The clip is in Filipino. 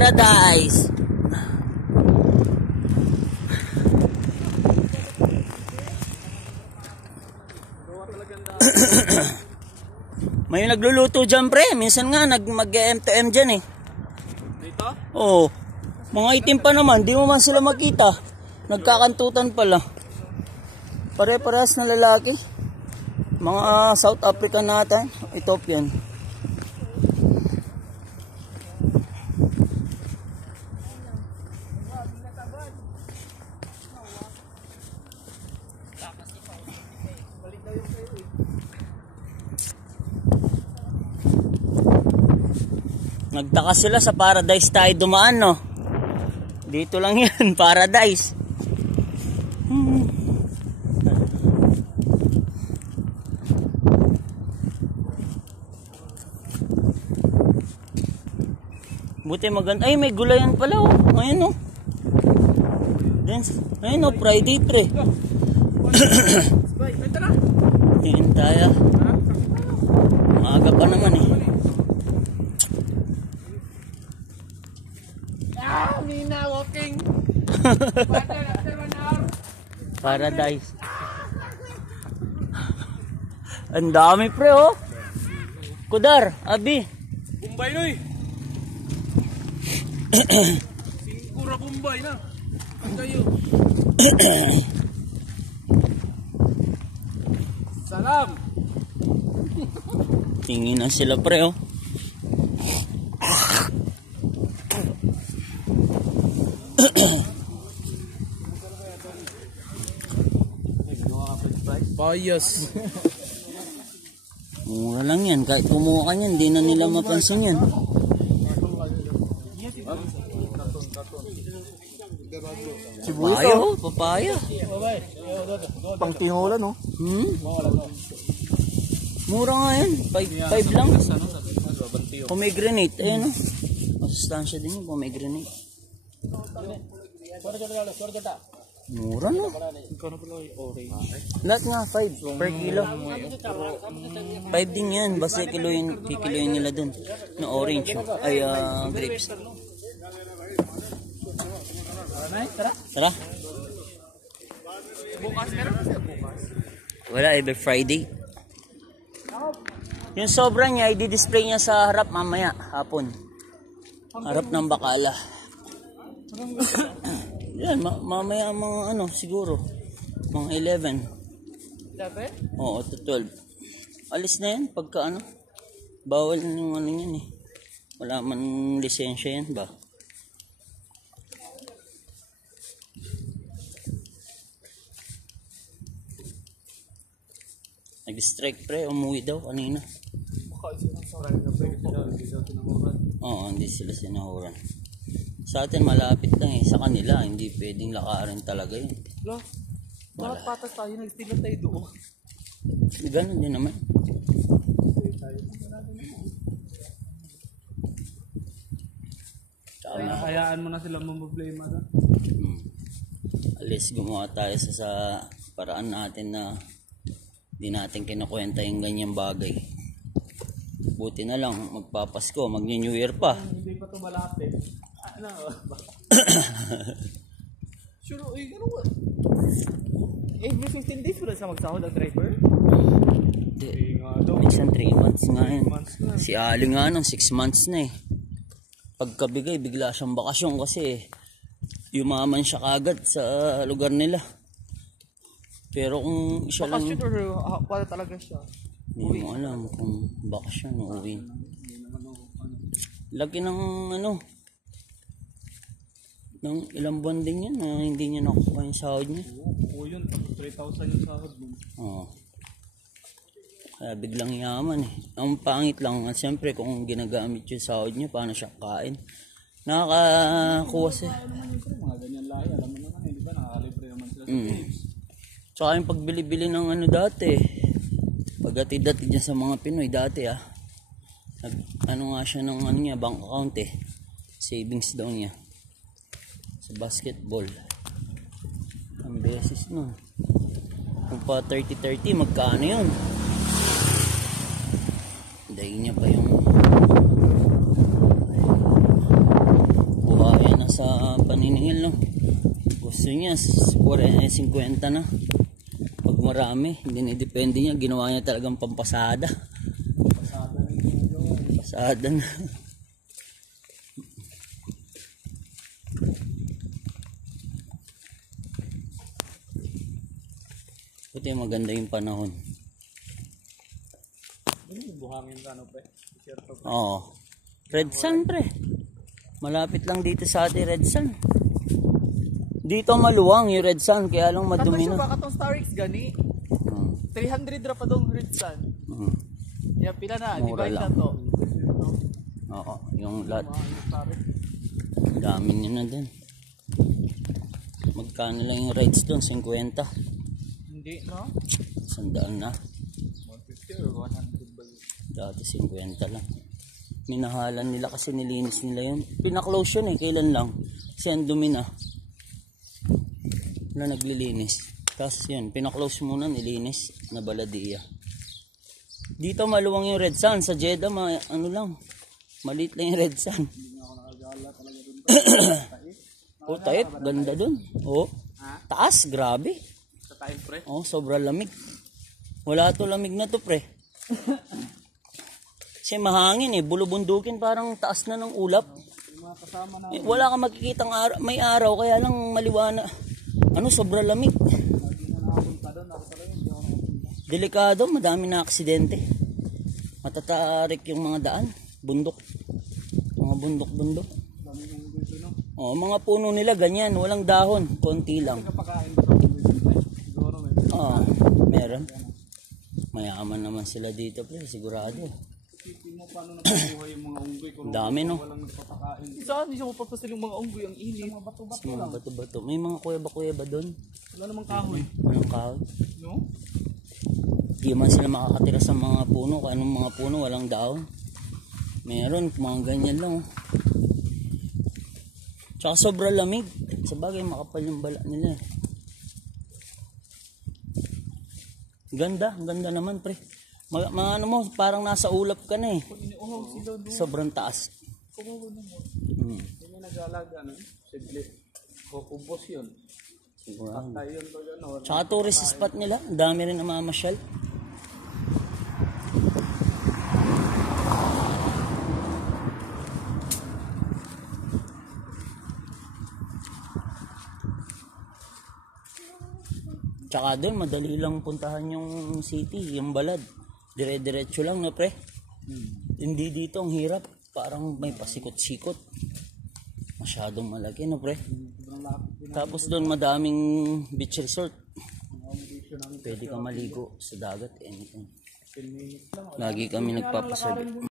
Paradise. May nagluluto dyan pre, minsan nga mag-M2M dyan eh. Dito? Oo, mga itim pa naman, di mo man sila makita. Nagkakantutan pala. Pare-parehas na lalaki. Mga South African natin, Ethiopian. Nagtaka sila sa Paradise tayo dumaan, no? Dito lang yan, Paradise. Buti maganda. Ay, may gulayan pala, oh. Ayun, oh. Ayun, oh, Friday, pre. Tingin tayo. Maaga pa naman, eh. Mina walking. Paradise. Ang dami pre oh. Kudar, Abi. Bombay noy. Singkura Bombay na. Kayo. Salam. Tingin na sila pre oh. Bias. Mura lang yan. Kahit kumuha ka yan, hindi na nila mapansin yan. Papaya oh, papaya. Pang tinola no? Mura nga yan. 5 lang. Pomegranate. Ayan oh. Masustansya din yung pomegranate. Mura no? Lahat nga 5 per kilo. 5 din yan. Basta kikiloyin nila dun na orange ay grapes. Tara. Wala, every Friday. Yung sobra niya i-display niya sa harap mamaya hapon. Harap ng bakala. Yan, mamaya mga ano, siguro. Mga 11. 11? Oo, to 12. Alis na yan, pagka ano. Bawal na yung ano yan eh. Wala man lisensya yan ba? Nag-strike pre, umuwi daw kanina. Oo, hindi sila sinahuran. Sa atin malapit lang eh, sa kanila hindi pwedeng lakarin talaga yun. Bakit patas tayo, nag-steal tayo doon? Ganun din naman. Hayaan mo na sila problema na. Alis gumawa tayo sa paraan natin na di natin kinukwenta yung ganyang bagay. Buti na lang magpapasko, mag-New Year pa. Hindi pa ito malapit. Ano? Sure, ano ba? Every 15 days wala sa magsahod ang driver? Hindi. Minsan 3 months nga yun. Si Ali nga nung 6 months na eh. Pagkabigay, bigla siyang bakasyon kasi yumaman siya kagad sa lugar nila. Pero kung siya lang... Bakasyon or wala talaga siya? Hindi mo alam kung bakasyon o uwi. Lagi ng ano... Nang ilang buwan din yan na hindi niya nakukuha yung sahod niya. Oo yun, 3,000 yung sahod mo. Oo. Kaya biglang yaman eh. Ang pangit lang, at siyempre kung ginagamit yung sahod niya, paano siya kain? Nakakakuha siya. Mga ganyan lahi, alam mo naman, hindi ba nakakalibre naman sila sa tips? Tsaka yung pagbili-bili ng ano dati, pagdatid-datid niya sa mga Pinoy dati ano nga siya ng ano niya, bank account eh. Savings daw niya. Basketball ang beses no kung pa 30-30 magkano yun dahil niya pa yung yan lang. Gusto niya 50 na. Pag marami, hindi depende niya. Ginawa niya talagang pampasada. Pasada na. Buti maganda yung panahon. Buhangin ka, no, pre? Oo. Red Sun, pre. Malapit lang dito sa atin, Red Sun. Dito maluwang yung Red Sun, kaya lang madumi na. Katong baka tong Star X gani. 300 ra pa dong Red Sun. Yan, pila na, Mura divide na lang. to. Oo, yung lot. Star X. Dami nyo na dun. Magkano lang yung rides dun? 50. Hindi, no? 100 na. 150 or 100 ba yun? Dati 50 lang. Minahalan nila kasi nilinis nila yun. Pinaklose yun eh, kailan lang. Kasi ang dumi na. Wala naglilinis. Tapos yun, pinaklose muna, nilinis. Nabaladiya. Dito maluwang yung Red Sun. Sa Jeddah, ano lang. Maliit lang yung Red Sun. Oh, tayo. Ganda dun. Oh. Taas, grabe. Sa tayo, pre? Oh, sobrang lamig. Wala to lamig na to, pre. Kasi mahangin eh. Bulubundukin parang taas na ng ulap. Eh, wala kang makikitang may araw, kaya lang maliwana. Ano, sobrang lamig. Delikado, madami na aksidente. Matatarik yung mga daan. Bundok. Mga bundok-bundok. Oh, mga puno nila ganyan, walang dahon, konti lang. Oh, meron. Mayaman naman sila dito, pre, sigurado. Dami, no? Saan? Hindi siya mapapasil yung mga unggoy, ang init. Mga bato-bato. May mga kuweba-kuweba doon. Wala namang kahoy. Walang kahoy. No? Di man sila makakatira sa mga puno. Kung anong mga puno, walang dahon. Meron, mga ganyan lang. Oh. Tsaka sobrang lamig. Sabagay, makapal yung bala nila. Ganda, ganda naman, pre. Ano mo, parang nasa ulap ka na eh. Sobrang taas. Hindi nag-alaga, no? Simple. Kukumpos yun. Sigurado. Tayo yun pag ano. Tsaka tourist spot nila, ang dami rin ang mamasyal. Tsaka doon, madali lang puntahan yung city, yung Balad. Dire-diretso lang na, pre. Hindi dito, ang hirap. Parang may pasikot-sikot. Masyadong malaki, no, pre? Tapos doon, madaming beach resort. Pwede ka maligo sa dagat, anything. Lagi kami nagpapasabi.